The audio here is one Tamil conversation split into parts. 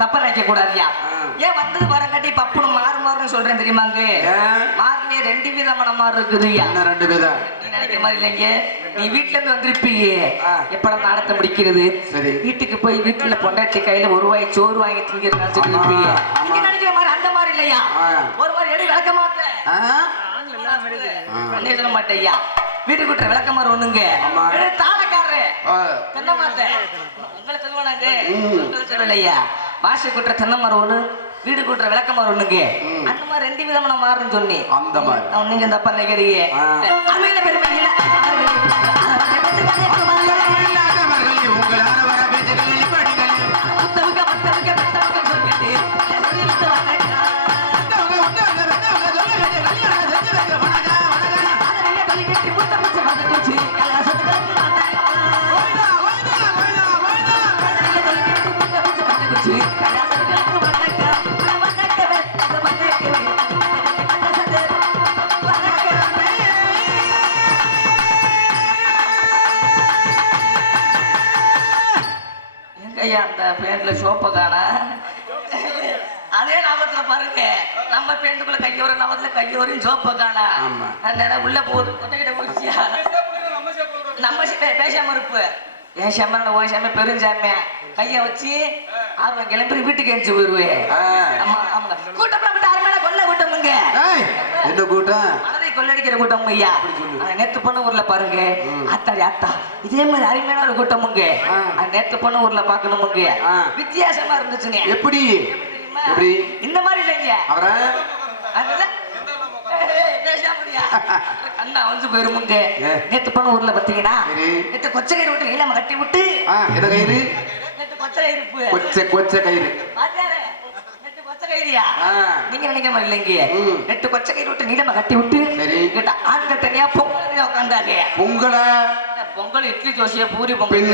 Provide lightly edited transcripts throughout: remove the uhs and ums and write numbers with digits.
தப்பா நினைக்க கூடாதியா ஏன் வந்தது வரங்காட்டி பப்புனு மாறுன்னு சொல்றேன் தெரியுமாங்க மாறுலயே 2 விதமான மாறு இருக்குதுயா 2 விதம் நீ நினைக்கிற மாதிரி இல்லைங்க நீ வீட்டுல இருந்து வந்திருப்பீங்க எப்படா நடத்த முடிக்கிறது சரி வீட்டுக்கு போய் வீட்டுல பொண்டாட்டி கையில 1 ரூபாய் சோறு வாங்கி திங்கிறது நினைச்சிட்டு இருப்பீங்க நீங்க நினைக்கிற மாதிரி அந்த மாதிரி இல்லையா ஒரு மாதிரி எடு விளக்க மாட்டேன் சொல்ல மாட்டேயா வீட்டுக்கு விட்டுற விளக்கமாறு ஒண்ணுங்க தாளக்காரரு தென்னை மாட்டேன் உங்களை சொல்லுவானாங்க உங்களை சொல்லலையா பாஷை குட்டுற தென்னை மரம் ஒண்ணு வீடு கூட்டுற விளக்கமாறு ஒண்ணுங்க அந்த மாதிரி 2 விதமான மாறுன்னு சொன்னேன் அந்த மாதிரி நீங்க தப்பா நினைக்கிறீங்க அவையில பெருமை இல்ல அந்த பேண்ட்ல சோப்பை காணா அதே ஞாபகத்துல பாருங்க நம்ம பேண்டுக்குள்ள கையோர ஞாபகத்துல கையோரையும் சோப்பை காணா உள்ள போகுது கொட்டைக்கிட்ட போச்சியா நம்ம பேசாம இருப்பு என் சாமி ஓ சாமி பெருஞ்சாமிய கைய வச்சு அவங்க கிளம்பி வீட்டுக்கு எரிச்சு போயிருவேன் கூட்டம் கொல்ல கூட்டமுங்க என்ன கூட்டம் மனதை கொள்ளடிக்கிற கூட்டம் ஐயா நேத்து போன ஊர்ல பாருங்க ஆத்தாடி ஆத்தா இதே மாதிரி அருமையான ஒரு கூட்டமுங்க நேத்து போன ஊர்ல பாக்கணுமுங்க வித்தியாசமா இருந்துச்சுங்க எப்படி இந்த மாதிரி இல்லைங்க அவரை கண்ணா வந்து போயிருமுங்க நேத்து போன ஊர்ல பாத்தீங்கன்னா நேத்து கொச்சை கயிறு விட்டு இல்லாம கட்டி விட்டு எதை கயிறு நேத்து கொச்சை கயிறு கொச்சை கயிறு நீங்க நினைக்க மாதிரி இல்லைங்க நெட்டு கொச்சை கயிறு விட்டு நீளமா கட்டி விட்டு கேட்ட ஆண்கள் தனியா பொங்கல் உட்காந்தாங்க பொங்கல் இட்லி தோசையா பூரி பொங்கல்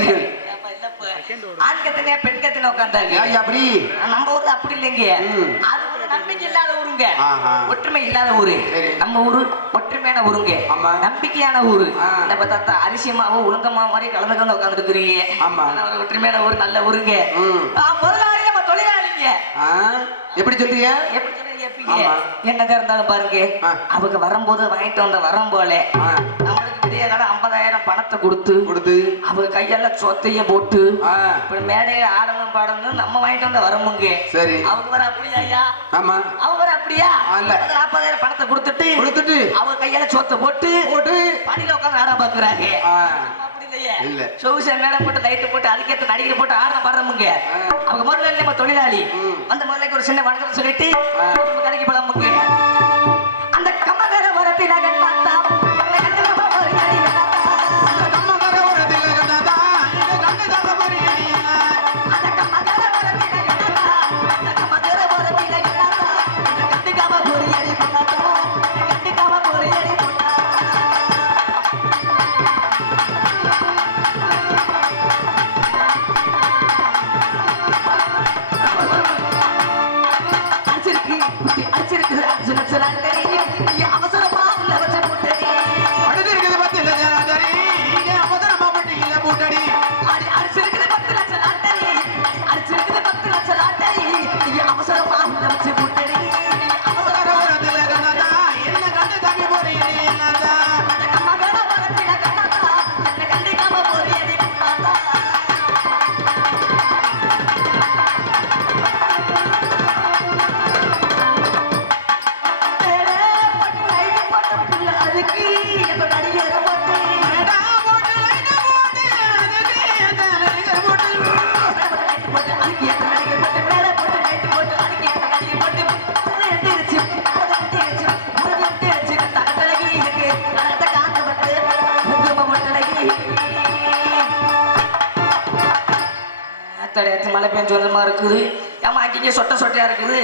ஆண்கள் தனியா பெண்கள் தனியா உட்காந்தாங்க அப்படி நம்ம ஊர்ல அப்படி இல்லைங்க அது ஒரு நம்பிக்கை இல்லாத ஊருங்க ஒற்றுமை இல்லாத ஊரு நம்ம ஊரு ஒற்றுமையான ஊருங்க நம்பிக்கையான ஊரு நம்ம தாத்தா அரிசி மாவு உளுந்தமா மாதிரி கலந்து உட்கார்ந்து இருக்கிறீங்க ஒரு ஒற்றுமையான ஊரு நல்ல ஊருங்க முதலாளி நம்ம தொழிலாளிங்க எப்படி சொல்றீங்க என்னதான் இருந்தாலும் பாருங்க அவங்க வரும்போது வாங்கிட்டு வந்த வரம் போல நம்மளுக்கு பெரிய காலம் 50,000 பணத்தை கொடுத்து அவங்க கையெல்லாம் சொத்தையும் போட்டு மேடையை ஆடணும் பாடணும் நம்ம வாங்கிட்டு வந்த வரமுங்க சரி அவங்க வர அப்படியா ஐயா அவங்க வர அப்படியா 40,000 பணத்தை கொடுத்துட்டு அவங்க கையெல்லாம் சொத்தை போட்டு பணியில உட்காந்து ஆட பாக்குறாங்க மேடம் போட்டு லைட் போட்டு அதுக்கேற்ற நடிகர் போட்டு ஆட பாடுறமுங்க அவங்க முதல்ல நம்ம தொழிலாளி அந்த முதல்ல ஒரு சின்ன வணக்கம் சொல்லிட்டு கடைக்கு போலாமுங்க அந்த கம்மகர வரத்தில அதுக்கு எந்த நடிகர் போட்டு அதுக்கு எந்த நடிகர் போட்டு மேல போட்டு லைட் போட்டு அதுக்கு எந்த நடிகர் போட்டு எந்திரிச்சு எந்திரிச்சு எந்திரிச்சு தகட்டழகி இருக்கு அந்த காத்து வந்து முக்கியமா ஒட்டழகி தடையாச்சு மழை பெஞ்சு வந்தமா இருக்குது ஏமா அங்கேயே சொட்ட சொட்டையா இருக்குது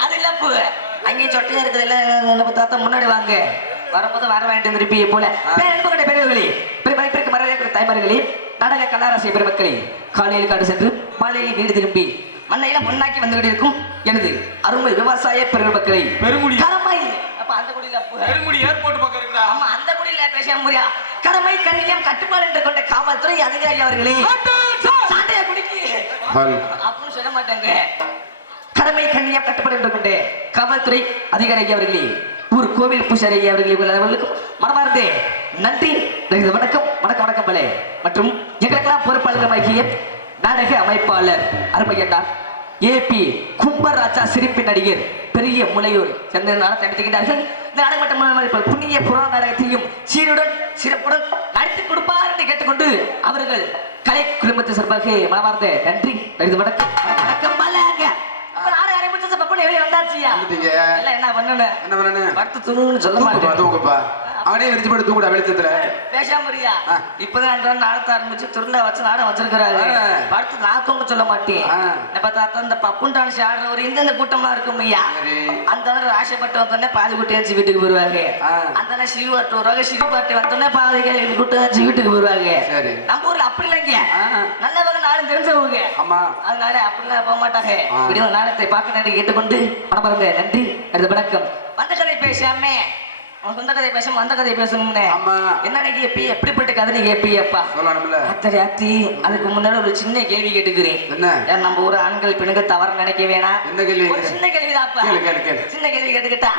அது இல்ல பூ அங்கேயும் சொட்டையா இருக்குது இல்ல நம்ம தாத்தா முன்னாடி வாங்க வரும்போது வர வேண்டிய திருப்பி போல பெரியவர்களே பெருமதிப்பிற்கு மரியாதை தாய்மார்களே நாடக கலாராசிய பெருமக்களே காலையில் காடு சென்று மாலையில் வீடு திரும்பி மண்ணையில முன்னாக்கி வந்து கொண்டிருக்கும் எனது அருமை விவசாய பெருமக்களை பெருமுடி கடமை அப்ப அந்த குடியில பெருமுடி ஏர்போர்ட் பக்கம் இருக்கா ஆமா அந்த குடியில பேச முடியா கடமை கண்ணியம் கட்டுப்பாடு என்று கொண்ட காவல்துறை அதிகாரி அவர்களே சாண்டைய குடிக்கு அப்படின்னு சொல்ல மாட்டாங்க கடமை கண்ணியம் கட்டுப்பாடு என்று கொண்ட காவல்துறை அதிகாரி அவர்களே ஊர் கோவில் பூசாரி அவர்களுக்கும் மனமார்ந்தே நன்றி வணக்கம் வணக்கம் வணக்கம் பலே மற்றும் எங்களுக்கெல்லாம் பொறுப்பாளர்களாகிய நாடக அமைப்பாளர் அருமையண்ணார் ஏபி கும்பராஜா சிரிப்பு நடிகர் பெரிய முளையூர் சென்ற நாடகத்தை நடத்துகின்றார்கள் இந்த நாடகமட்ட புண்ணிய புராண நாடகத்தையும் சீருடன் சிறப்புடன் நடித்துக் கொடுப்பார் என்று கேட்டுக்கொண்டு அவர்கள் கலை குடும்பத்தை சார்பாக மனமார்ந்த நன்றி வணக்கம் வணக்கம் பலங்க என்ன பண்ணணும் படுத்து தூங்குன்னு சொல்ல மாட்டேன் அவனே விரிச்சு போட்டு தூங்குடா வெளிச்சத்துல பேசாமரியா இப்பதான் நாடத்தை ஆரம்பிச்சு துருண்டா வச்சு நாடம் வச்சிருக்கிறாரு படுத்து நான் தூங்க சொல்ல மாட்டேன் இப்ப தாத்தா இந்த பப்புன் டான்ஸ் ஆடுறவர் இந்த கூட்டமா இருக்கும் ஐயா அந்த ஆசைப்பட்டு வந்தோடனே பாதி கூட்டி வச்சு வீட்டுக்கு போயிருவாங்க அந்த சிறுபாட்டு வருவாங்க சிறுபாட்டு வந்தோடனே பாதி கூட்டம் வச்சு வீட்டுக்கு போயிருவாங்க நம்ம ஊர்ல அப்படி இல்லைங்க நல்ல வகை நாடும் தெரிஞ்சவங்க அதனால அப்படிலாம் போக மாட்டாங்க இப்படி நாடத்தை பார்க்க நன்றி கேட்டுக்கொண்டு மனமறந்த நன்றி வணக்கம் வந்த கதை பேசாமே சொந்த கதை பேசணும் அந்த கதை பேசணும்னே என்ன கேப்பி எப்படிப்பட்ட கதை நீ கேப்பியப்பா அத்தனை அத்தி அதுக்கு முன்னாடி ஒரு சின்ன கேள்வி கேட்டுக்கிறேன் நம்ம ஊர் ஆண்கள் பெண்கள் தவறு நினைக்க வேணாம் ஒரு சின்ன கேள்விதாப்பா சின்ன கேள்வி கேட்டுக்கிட்டா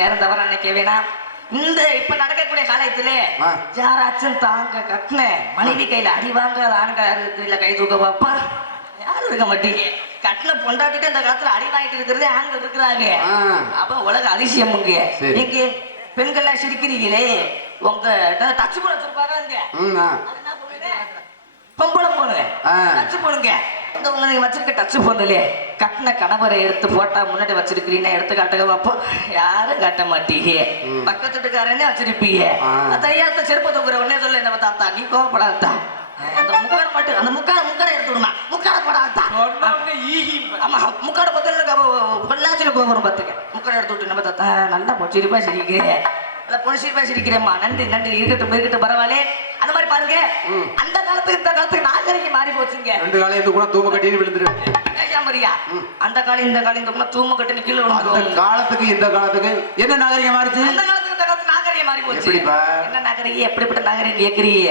யாரும் தவறு நினைக்க வேணாம் இந்த இப்ப நடக்கக்கூடிய காலத்துல யாராச்சும் தாங்க கட்டின மனைவி கையில அடி வாங்காத ஆண்கள் கையில கை தூக்க பாப்பா யாரும் இருக்க மாட்டீங்க கட்டில பொண்டாட்டிட்டு இந்த காலத்துல அடி வாங்கிட்டு இருக்கிறதே ஆண்கள் இருக்கிறாங்க அப்ப உலக அதிசயம் நீங்க பெண்கள் சிரிக்கிறீங்களே உங்க டச்சு போன வச்சிருப்பாங்க பொம்பளை போனுங்க டச்சு போனுங்க இந்த உங்க நீங்க வச்சிருக்க டச்சு போன்லயே கட்டின கணவரை எடுத்து போட்டா முன்னாடி வச்சிருக்கிறீங்கன்னா எடுத்து காட்டுங்க பாப்போம் யாரும் காட்ட மாட்டீங்க பக்கத்து வீட்டுக்காரனே வச்சிருப்பீங்க தையாத்த செருப்ப தூக்குற உடனே சொல்ல என்ன தாத்தா நீ கோவப்படாதா அந்த முக்காட மட்டும் அந்த முக்காட எடுத்து விடுமா முக்காட போடாதா ஆமா முக்காட பத்தில பொள்ளாச்சியில கோபுரம் பார்த்துக்க முக்காட எடுத்து விட்டு நம்ம தாத்தா நல்லா பொச்சிருப்பா சிரிக்கிறேன் பொழிச்சிருப்பா சிரிக்கிறேம்மா நன்றி நன்றி இருக்கட்டும் பரவாயில்ல அந்த மாதிரி பாருங்க அந்த காலத்துக்கு இந்த காலத்துக்கு நாகரிகம் மாறி போச்சுங்க ரெண்டு காலம் இந்த கூட தூம கட்டின்னு விழுந்துரு மரியா அந்த காலம் இந்த காலம் இந்த கூட தூம கட்டின்னு கீழே விழுந்துரும் காலத்துக்கு இந்த காலத்துக்கு என்ன நாகரிகம் மாறிச்சு அந்த காலத்துக்கு இந்த காலத்துக்கு நாகரிகம் மாறி போச்சு என்ன நாகரிகம் எப்படிப்பட்ட நாகரிகம் கேக்குறீங்க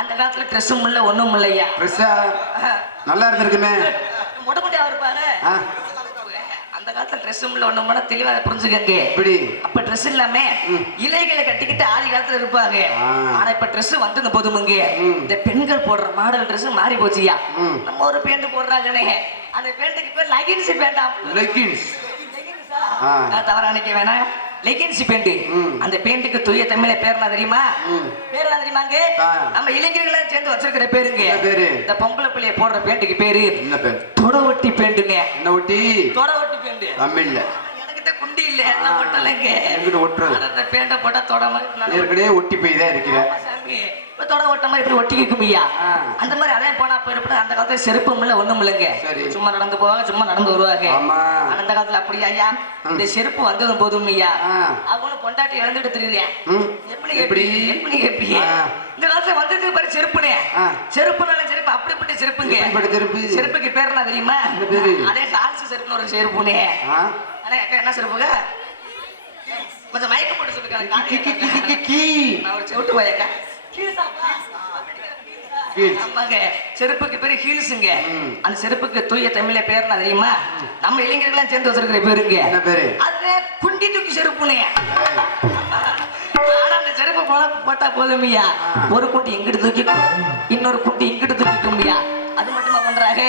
அந்த காலத்துல ட்ரெஸ்ஸும் இல்ல ஒண்ணும் இல்லையா ட்ரெஸ்ஸா நல்லா இருந்திருக்குமே முடமுடியா இருப்பாங்க அந்த காலத்துல ட்ரெஸ்ஸும் இல்ல ஒண்ணும் இல்ல தெளிவா புரிஞ்சுக்கங்க இப்படி அப்ப ட்ரெஸ் இல்லாம இலைகளை கட்டிக்கிட்டு ஆதி காலத்துல இருப்பாங்க ஆனா இப்ப ட்ரெஸ் வந்து போதுமுங்க இந்த பெண்கள் போடுற மாடல் ட்ரெஸ் மாறி போச்சியா நம்ம ஒரு பேண்ட் போடுறாங்கன்னே அந்த பேண்ட்டுக்கு பேர் லெகின்ஸ் பேண்டாம் லெகின்ஸ் தவறா நினைக்க வேணாம் லெகின்ஸ் பேண்ட் அந்த பேண்ட்டுக்கு தூய தமிழ்ல பேர் என்ன தெரியுமா பேர் என்ன தெரியுமாங்க நம்ம இளைஞர்களே சேர்ந்து வச்சிருக்கிற பேருங்க இந்த பொம்பளை பிள்ளைய போடுற பேண்ட்டுக்கு பேரு என்ன பேர் தொடவட்டி பேண்ட்டுங்க என்ன ஒட்டி தொடவட்டி பேண்ட் தமிழ்ல எனக்கிட்ட குண்டி இல்ல நான் ஒட்டலைங்க எங்கிட்ட ஒட்டுறது அந்த பேண்ட போட்டா தொட மாதிரி ஏற்கனவே ஒட்டி போய் தான் இருக்கிறேன் தொட ஒட்ட மாதிரி இப்படி ஒட்டி இருக்குமையா அந்த மாதிரி அதே போனா போயிருப்ப அந்த காலத்துல செருப்பும் இல்ல ஒண்ணும் இல்லைங்க சும்மா நடந்து போவாங்க சும்மா நடந்து வருவாங்க அந்த காலத்துல அப்படியா ஐயா இந்த செருப்பு வந்ததும் போதும் ஐயா அவனும் பொண்டாட்டி இழந்துட்டு தெரியுறேன் எப்படி எப்படி எப்படி கேப்பீங்க இந்த காலத்துல வந்ததுக்கு பாரு செருப்புனே செருப்புனாலும் செருப்பு அப்படிப்பட்ட செருப்புங்க செருப்புக்கு பேர் என்ன தெரியுமா அதே கால்சி செருப்புன்னு ஒரு செருப்புனே ஆனா என்ன செருப்புங்க கொஞ்சம் மயக்கம் போட்டு சொல்லுங்க நான் ஒரு செவிட்டு போயக்கா செருப்புக்கு பேரு ஹீல்ஸுங்க அந்த செருப்புக்கு தூய தமிழ்ல பேர் என்ன தெரியுமா நம்ம இளைஞர்கள் சேர்ந்து வச்சிருக்கிற பேருங்க அது குண்டி தூக்கி செருப்புனே அந்த செருப்பு போட்டா போதுமையா ஒரு குண்டி எங்கிட்டு தூக்கி இன்னொரு குண்டி இங்கிட்டு தூக்கிக்கும்பியா அது மட்டுமா பண்றாங்க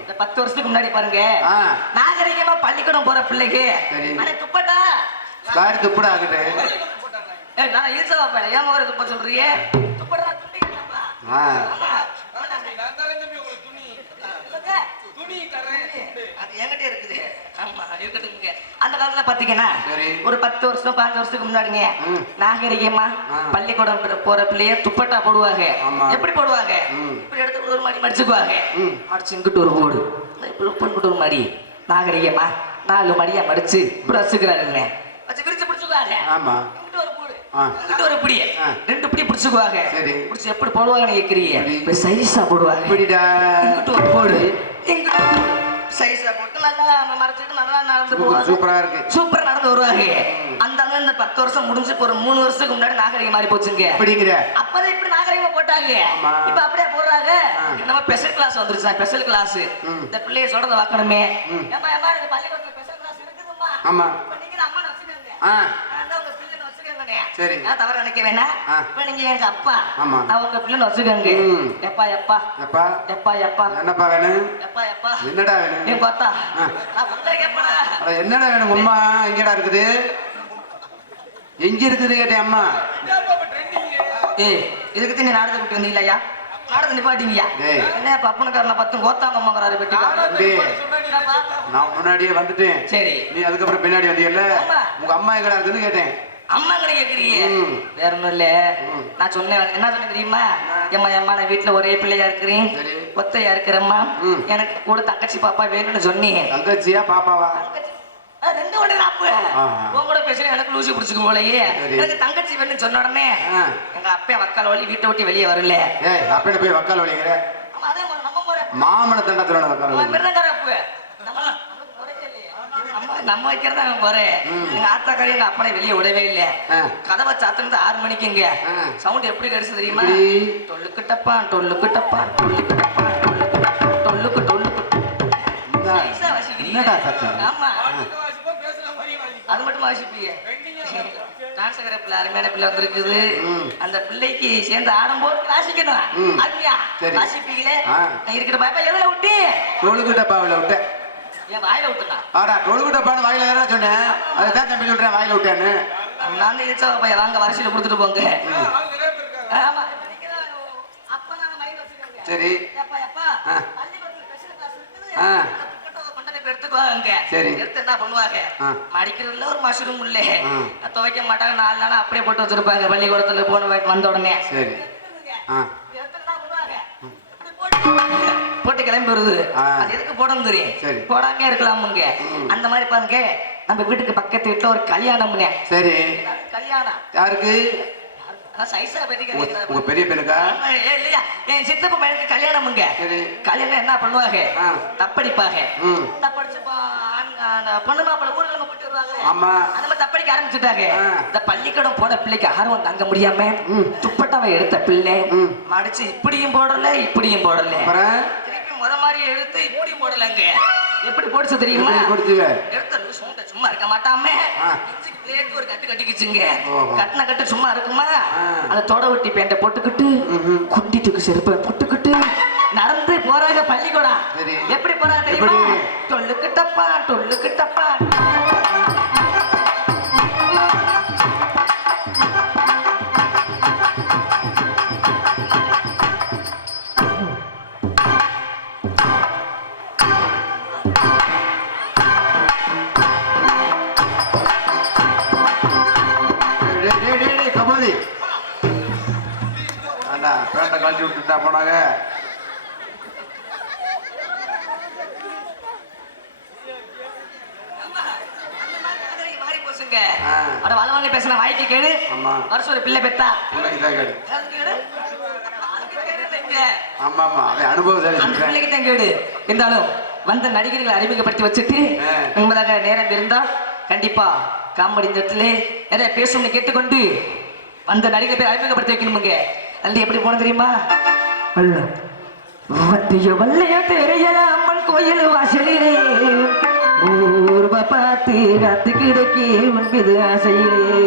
இந்த 10 வருஷத்துக்கு முன்னாடி பாருங்க நாகரிகமா பள்ளிக்கூடம் போற பிள்ளைக்கு துப்பட்டா காரி துப்புட ஆகுது. நான் ஈசவா பையன் ஏன் மகரை துப்ப சொல்றியே? துப்படா துண்டிக்கிறப்பா. ஆ நான் தரேன் தம்பி உங்களுக்கு துணி. துணி தரேன். அது என்கிட்ட இருக்குது. ஆமா இருக்கட்டுங்க. அந்த காலத்துல பாத்தீங்கன்னா சரி. ஒரு 10 வருஷம் 5 வருஷத்துக்கு முன்னாடிங்க ம். நாகரிகமா ஆ. பள்ளிக்கூடம் போற பிள்ளைய துப்பட்டா போடுவாங்க. ஆமா. எப்படி போடுவாங்க? ம். இப்படி எடுத்து ஒரு மாதிரி மடிச்சுக்குவாங்க. ம். மடிச்சு இங்கிட்டு ஒரு போடு, இப்படி இங்கிட்டு ஒரு மடி. நாகரிகமா 4 மடியா மடிச்சு இப்படி வச்சுக்கிறாருங்க. வச்சு விரிச்சு பிடிச்சுக்குவாங்க. ஆமா. இங்கிட்டு ஒரு போடு, ஆ. இங்கிட்டு ஒரு பிடி, ஆ. 2 பிடி பிடிச்சுக்குவாங்க. சரி. பிடிச்சு எப்படி போடுவாங்கன்னு கேக்குறீங்க? எப்படி? இப்ப சைஸா போடுவாங்க. இப்படிடா. இங்கிட்டு ஒரு போடு, இங்கிட்டு சைஸா போட்டு நல்லா மறைச்சிட்டு நல்லா நடந்து போவாங்க. சூப்பரா இருக்கு. சூப்பரா நடந்து வருவாங்க. அந்த இந்த 10 வருஷம் முடிஞ்சு ஒரு 3 வருஷத்துக்கு முன்னாடி நாகரிகம் மாறி போச்சுங்க. இப்படிங்கிற. அப்பதான் இப்படி நாகரிகமா போட்டாங்க. ஆமா. இப்ப அப்படியே போடுறாங்க. ஆ. நம்ம ஸ்பெஷல் கிளாஸ் வந்துருச்சு. ஸ்பெஷல் கிளாஸ் ம். இந்த பிள்ளைய சொல்றத வைக்கணுமே. ம். ஏமா ஏமா இந்த பள்ளிக்கூடத்துல ஸ்பெஷல் கிளாஸ் இருக்குதும்மா. ஆமா. இப்ப நீங்க அம்மா வச்சுக்கோங்க. ஆ நான் உங்க பிள்ளைன்னு வச்சுக்கோங்கண்ணே. சரி. நான் தவறு நினைக்க வேணாம். ஆ. இப்ப நீங்க எங்க அப்பா. ஆமா. நான் உங்க பிள்ளைன்னு வச்சுக்கோங்க. ம். எப்பா எப்பா எப்பா எப்பா எப்பா என்னப்பா வேணும்? எப்பா எப்பா என்னடா வேணும்? நீ பார்த்தா ஆ. நான் உங்களை கேட்பேனா? அட, என்னடா வேணும்? அம்மா எங்கடா இருக்குது? எங்க இருக்குது கேட்டேன். அம்மா இதாப்பா இப்ப ட்ரெண்டிங். ஏய் இதுக்கு நீ நாடகத்தை விட்டு வந்தீங்களா? நாடகம் நிப்பாட்டிங்கயா? டேய். என்ன பப்பனுக்காரனை 10 கோத்தாங்க அம்மாங்கிறாரு வெட்டிக்காரன். தம்பி, என்னப்பா? நான் முன்னாடியே வந்துட்டேன். சரி நீ அதுக்கப்புறம் பின்னாடி வந்தீங்கல்ல? ஆமா. உங்க அம்மா எங்கடா இருக்குன்னு கேட்டேன். அம்மா கடை கேக்குறீங்க? ம். வேற ஒண்ணும் இல்ல. ம். நான் சொன்னேன் என்ன சொன்னேன் தெரியுமா? ஏம்மா ஏம்மா நான் வீட்டுல ஒரே பிள்ளையா இருக்கிறேன், சரி. ஒத்தையா இருக்கிறம்மா, ம். எனக்கு கூட தங்கச்சி பாப்பா வேணும்னு சொன்னீங்க. தங்கச்சியா பாப்பாவா? ரெண்டு ஒண்ணு அப்ப ஆ. உன் கூட பேசுறேன் எனக்கு லூசி பிடிச்சிக்கும் போலயே. சரி. எனக்கு தங்கச்சி வேணும்னு சொன்ன உடனே ஆ. எங்க அப்பா வக்கால் வழி வீட்டை விட்டு வெளியே வரல. ஏய் அப்படி போய் வக்கால் வலிக்கிற. ஆமா, அதே மாதிரி நம்ம முறை. மாமன தண்டத்துல வக்கால் வலி. மிருதங்கார அப்பு. நம்ம வைக்கிறதா அவன் போறேன். எங்க ஆத்தாக்காரி எங்க அப்பனை வெளியே விடவே இல்ல. ஆ. கதவை சாத்தினது 6 மணிக்குங்க. ஆ. சவுண்ட் எப்படி கிடைச்சு தெரியுமா? எப்படி? டொல்லுக்கிட்டப்பா டொல்லுக்கிட்டப்பா டொல்லுக்கிட்டப்பா டொல்லுக்கு டொல்லுக்கு. இந்தா. நைஸா வாசிக்கிறீங்க. என்னடா சத்தம்? ஆமா, வாசிப்போம் பேசுற மாதிரி வாசிப்போம். அது மட்டும் வாசிப்பீங்க. டான்ஸுங்கிற பிள்ளை அருமையான பிள்ளை வந்திருக்குது. ம். அந்த பிள்ளைக்கு சேர்ந்து ஆடும்போது வாசிக்கணும். ம். அதுயா சரி. வாசிப்பீங்களே? ஆ. நான் இருக்கிற பாப்பா எதுல விட்டு தொழுகுட்டப்பாவில விட்ட. என் வாயில விட்டுனா ஆடா தொழுகுட்டப்பான்னு வாயில தானே சொன்னேன். அதுதான் தம்பி சொல்றேன் வாயில விட்டேன்னு. நான் இழுச்சா பையன் வாங்க வரிசையில கொடுத்துட்டு போங்க. ஆள் நிறைய பேர் இருக்காங்க. ஆமா. அப்பா நான் மைண்ட் வச்சுக்கோங்க. சரி. எப்பா எப்பா ஆ. பள்ளிக்கூடத்துல ஸ்பெஷல் கிளாஸ் இருக்குது. ஆ. டிக்கெட்டை கொண்டு போய் எடுத்துக்குவாங்க. சரி. எடுத்து என்ன பண்ணுவாங்க? ஆ. மடிக்கிறதுல ஒரு மஷ்ரூம் இல்ல. ஆ. துவைக்க மாட்டாங்க. 4 நாளா அப்படியே போட்டு வச்சிருப்பாங்க பள்ளிக்கூடத்துல போன வந்த உடனே. சரி. ஆ. எடுத்து என்ன பண்ணுவாங்க? இப்படி போட்டு கிளம்பி வருது. ஆ. அது எதுக்கு போடணும் தெரியும்? சரி. போடாம இருக்கலாமுங்க. ம். அந்த மாதிரி பாருங்க நம்ம வீட்டுக்கு பக்கத்து வீட்டுல ஒரு கல்யாணம்னே. சரி. கல்யாணம் யாருக்கு? சைஸா பத்தி உங்க பெரிய பெண்ணுக்கா? இல்லையா என் சித்தப்பா பையனுக்கு கல்யாணமுங்க. சரி. கல்யாணம் என்ன பண்ணுவாங்க? ஆ. தப்படிப்பாங்க. ம். தப்படிச்சு பொண்ணு மாப்பிள்ளை ஊர்ல நம்ம போட்டு வருவாங்க. ஆமா. அந்த மாதிரி தப்படிக்க ஆரம்பிச்சுட்டாங்க. ஆ. இந்த பள்ளிக்கூடம் போன பிள்ளைக்கு ஆர்வம் தாங்க முடியாம ம். துப்பட்டாவை எடுத்த பிள்ளை ம். மடிச்சு இப்படியும் போடல இப்படியும் போடல. அப்புறம் திருப்பி முத மாதிரி எடுத்து இப்படியும் போடலங்க. எப்படி போடுச்சு தெரியுமா? எப்படி கொடுத்துங்க? எடுத்த லூஸ் மூட்டை சும்மா இருக்க மாட்டாம ஆ. நெஞ்சுக்கு பிளேட்டு ஒரு கட்டு கட்டிக்கிச்சுங்க. ஓஹோ. கட்டின கட்டு சும்மா இருக்குமா? ஆ. அந்த தொட ஒட்டி பேண்ட போட்டுக்கிட்டு ம்ஹும். குட்டி தூக்கு செருப்பை போட்டுக்கிட்டு நடந்து போறாங்க பள்ளிக்கூடம். சரி. எப்படி போறாங்க தெரியுமா? எப்படி? டொல்லுக்கிட்டப்பா டொல்லுக்கிட்டப்பா. கபோதி அண்ணா பேட்டை கழட்டி விட்டுட்டா போனாங்க. மாறி போச்சுங்க. ஆ. அட வளவங்க பேசுன வாய்க்கு கேடு. ஆமா. வருஷம் ஒரு பிள்ளை பெத்தா. பிள்ளைக்கு தான் கேடு. அதுக்கு கேடு. அதுக்கு கேடுங்க. ஆமா ஆமா அவன் அனுபவத்தால அந்த சொல்றேன். பிள்ளைக்கு தான் கேடு. இருந்தாலும் வந்த நடிகர்களை அறிமுகப்படுத்தி வச்சுட்டு ஆ. உண்மைதாக நேரம் இருந்தால் கண்டிப்பா காமெடி இந்த இடத்துல நிறைய பேசணும்னு கேட்டுக்கொண்டு வந்த நடிகர் பேர் அறிமுகப்படுத்தி வைக்கணுமுங்க. அது எப்படி போன தெரியுமா? வத்திய வல்லைய தெரியல அம்மன் கோயில் வாசலிலே ஊர்வ பார்த்து காத்து கிடக்கி உன்மீது ஆசையிலே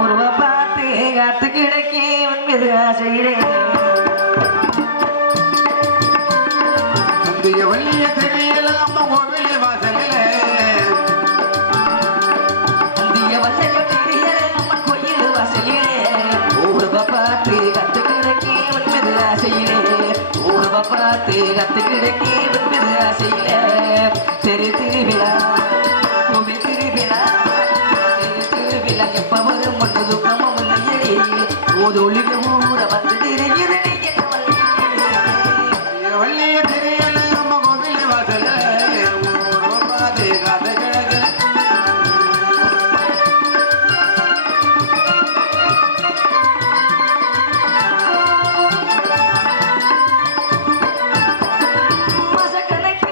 ஊர்வ பார்த்து காத்து கிடக்கி உன்மீது ஆசையிலே இந்திய வள்ளிய தெரியல அம்மா கோவிலே வாசலிலே பார்த்து கத்து கிடைக்கி விற்பது ஆசையில தெரு திருவிழா கோவில் திருவிழா தெரு திருவிழா எப்ப வரும் ஒன்று துக்கமும் இல்லையே ஓதொழிக ஊர வந்து திரையுது வள்ளிய தெரியல நம்ம கோவில் வாசல பாது காத்து கிடக்கு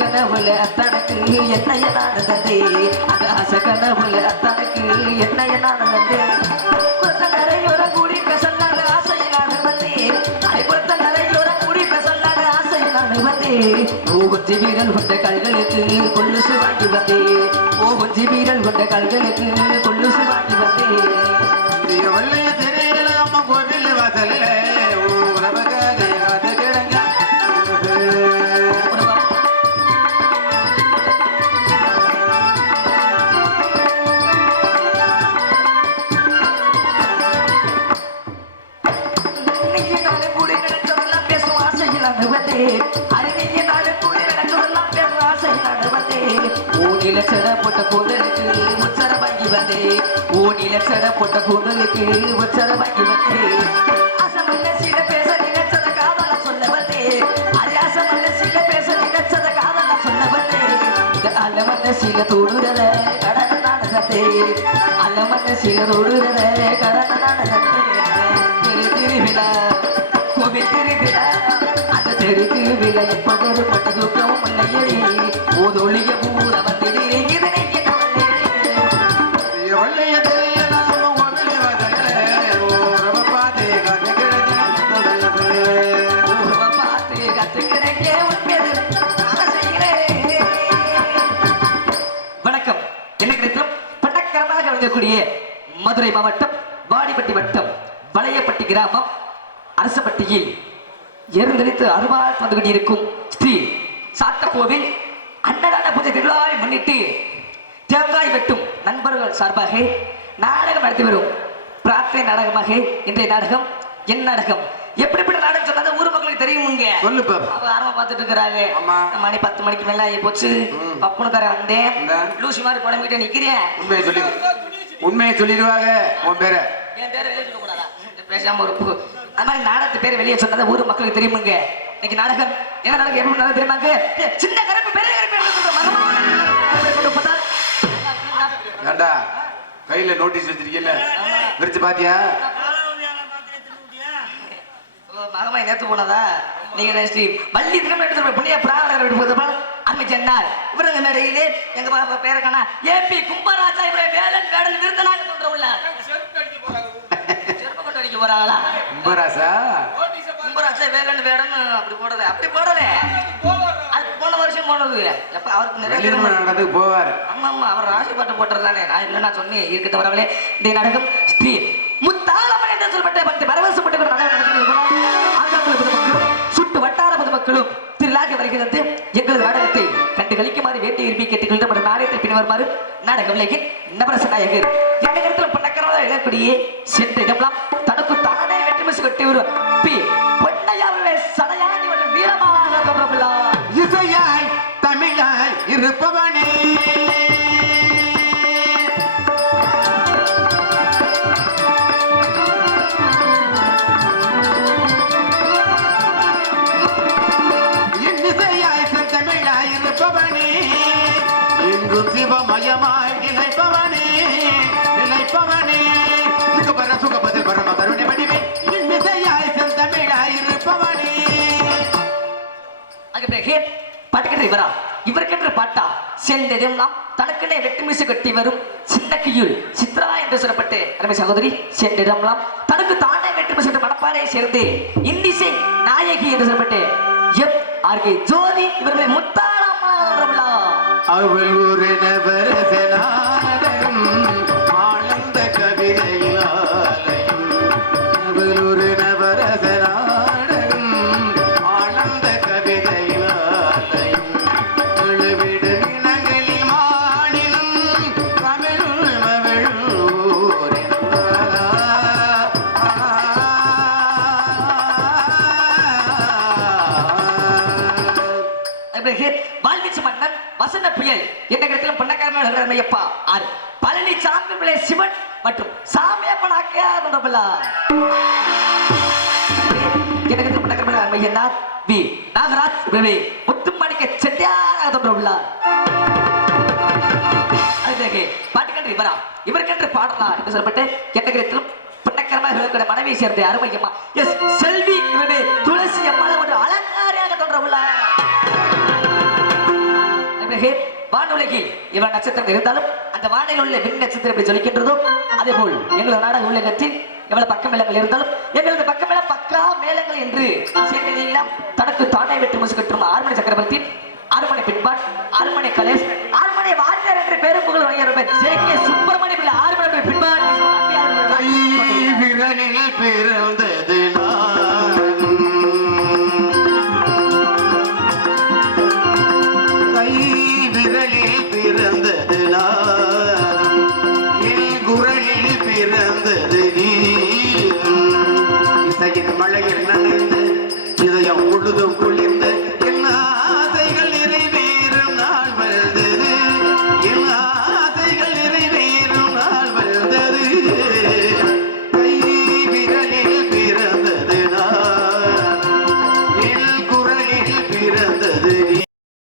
கனவுல தனக்கு என்னைய நானதே அது அச கனவுல தனக்கு என்னைய நானதே கொடுத்த நிறையோர கூடி பேசலாக ஆசையிலான வந்தே அதை கொடுத்த நிறையோர கூடி பேசலாக ஆசையிலான வந்தே ஒவ்வொரு வீரல் கொண்ட கல்களுக்கு கொள்ளுசு வாங்கி வந்தே ஒவ்வொரு வீரல் கொண்ட கல்களுக்கு கொள்ளுசு வாங்கி வந்தே வள்ளைய தெரியல அம்மா கோவில் வாசல போட்ட கூந்தலுக்கு உச்சர வாங்கி வந்தே ஊனில சட போட்ட கூந்தலுக்கு உச்சர வாங்கி வந்தே அசமல்ல சில பேச நினைச்சத காதல சொல்ல வந்தே அரியாசமல்ல சில பேச நினைச்சத காதல சொல்ல வந்தே அல்லமல்ல சில தோடுறத கடன நாடகத்தே அல்லமல்ல சில தோடுறத கடன நாடகத்தே திரு திருவிழா கோவில் திருவிழா அந்த தெரு திருவிழா எப்ப ஒரு பட்ட துக்கமும் இல்லையடி ஓதொழிய ஊர வந்து மதுரை மாவட்டம் வாடிப்பட்டி வட்டம் வளையப்பட்டி கிராமம் அரசப்பட்டியில் எருந்தளித்து அருவாள் வந்து கொண்டிருக்கும் ஸ்ரீ சாத்தகோவில் அன்னதான பூஜை திருவிழாவை முன்னிட்டு தேங்காய் வெட்டும் நண்பர்கள் சார்பாக நாடகம் நடத்தி வரும் பிரார்த்தனை நாடகமாக இன்றைய நாடகம் என் நாடகம் எப்படிப்பட்ட நாடகம் சொன்னது ஊர் மக்களுக்கு தெரியுமுங்க ஆரம்ப பார்த்துட்டு இருக்கிறாங்க மணி 10 மணிக்கு மேல ஆகி போச்சு பப்புனுக்கார வந்தேன் லூசி மாதிரி புடம்பிட்டு நிக்கிறேன் உண்மையை சொல்லிடுவாங்க உன் பேர என் பேரை வெளியே சொல்ல கூடாதா பேசாம ஒரு அந்த மாதிரி நாடகத்து பேரை வெளியே சொன்னதை ஊர் மக்களுக்கு தெரியுமுங்க இன்னைக்கு நாடகம் என்ன நாடகம் எப்படி நாடகம் தெரியுமாங்க சின்ன கருப்பு பெரிய கருப்பு ஏண்டா கையில நோட்டீஸ் வச்சிருக்கீல்ல விரிச்சு பாத்தியா மகமாய் நேத்து போனதா நீங்க ஸ்ரீ வள்ளி திரும்ப எடுத்து புண்ணிய பிராணர் எடுப்பது அன்னைச்சென்னார் இவருங்க நடையிலே எங்க பேருக்கான ஏபி கும்பராஜா இவரை வேலன் வேடன் விருந்தனாக தோன்றவுள்ள செருப்பு கொண்டு அடிக்க போறாங்களா கும்பராஜா வேலன் வேடன் அப்படி போடல அது போன வருஷம் போனது எப்ப அவருக்கு நிறைய போவார் ஆமா அவர் ராசி பாட்டு போட்டுறதானே நான் இல்லைன்னா சொன்னேன் இருக்கட்ட வரவளே இந்த நாடகம் ஸ்ரீ முத்தாளம்மன் என்று சொல்லப்பட்ட பக்தி பரவசப்பட்டு சுட்டு வட்டார பொதுமக்களும் திருவிழாக்கு வருகிறது எங்களது நாடகத்தை கண்டு கழிக்குமாறு வேட்டி விரும்பி கேட்டுக்கொண்டு நாடகத்தில் பின் வருமாறு நாடக விலையில் நபரச நாயகர் எந்த இடத்துல பட்டக்கரவாக எழக்கூடிய சென்ற இடம்லாம் தனக்கு தானே வெற்றி மிசு கட்டி ஒரு பொன்னையாவே சடையாடி வீரமாக தொடரவில்லா இசையாய் தமிழாய் இருப்பவனே சிவமயமாய் நிலைப்பவனே சுகபர சுகபதி பரம கருணை வடிவே இன்னிசையாய் செந்தமிழாய் இருப்பவனே பாட்டுக்கிட்ட இவரா இவருக்கென்று பாட்டா சென்றதும் நாம் தனக்குனே வெட்டு மீசு கட்டி வரும் சின்ன கையுள் சித்ரா என்று சொல்லப்பட்டு அருமை சகோதரி சென்றதும் தனக்கு தானே வெட்டு மீசு மனப்பாறை சேர்ந்து இன்னிசை நாயகி என்று சொல்லப்பட்டு ஆர்கே ஜோதி இவர்களை முத்தாளம்மா அவள் ஒரு நபரசனாடகம் ஆனந்த கவிதையிலாலயம் அவள் ஒரு நபரசனாடகம் ஆனந்த கவிதையிலாலயம் தொழுவிடு இனங்களில் மாநிலம் தமிழ் மவள் வாழ்வீச்சு மன்னன் வசந்த புயல் என்ற இடத்திலும் பண்ணக்காரன் ஐயப்பா 6 பழனி சாமி பிள்ளை சிவன் மற்றும் சாமியப்பன் ஆக்கையார் கொண்டபிள்ளா எனக்கு பண்ணக்காரன் ஐயனார் பி நாகராஜ் பிள்ளை முத்துமாணிக்க செட்டியார் கொண்டபிள்ளா பாட்டுக்கன்று இவரா இவருக்கென்று பாடலாம் என்று சொல்லப்பட்டு எண்ணகிரத்திலும் பின்னக்கரமாக மனைவி சேர்ந்த அருமையம்மா எஸ் செல்வி இவனே துளசி அம்மாள் ஒரு அலங்காரியாக தோன்றவுள்ளார் வானுலகில் இவன் நட்சத்திரம் இருந்தாலும் அந்த வானில் உள்ள விண் நட்சத்திரம் எப்படி சொல்லிக்கின்றதோ அதே போல் எங்களது நாடக உலகத்தில் எவ்வளவு பக்க மேளங்கள் இருந்தாலும் எங்களது பக்க மேல பக்கா மேளங்கள் என்று சேர்ந்ததெல்லாம் தனக்கு தானே வெட்டு முசுக்கற்றும் ஆறுமணி சக்கரவர்த்தி அருமனை பின்பாட் அருமனை கலேஷ் அருமனை வாத்தியார் என்ற பேரும் புகழ் வழங்கியவர் ஜே.கே. சுப்பிரமணியம் ஆறுமனை பின்பாட் விரலில் பிறந்தது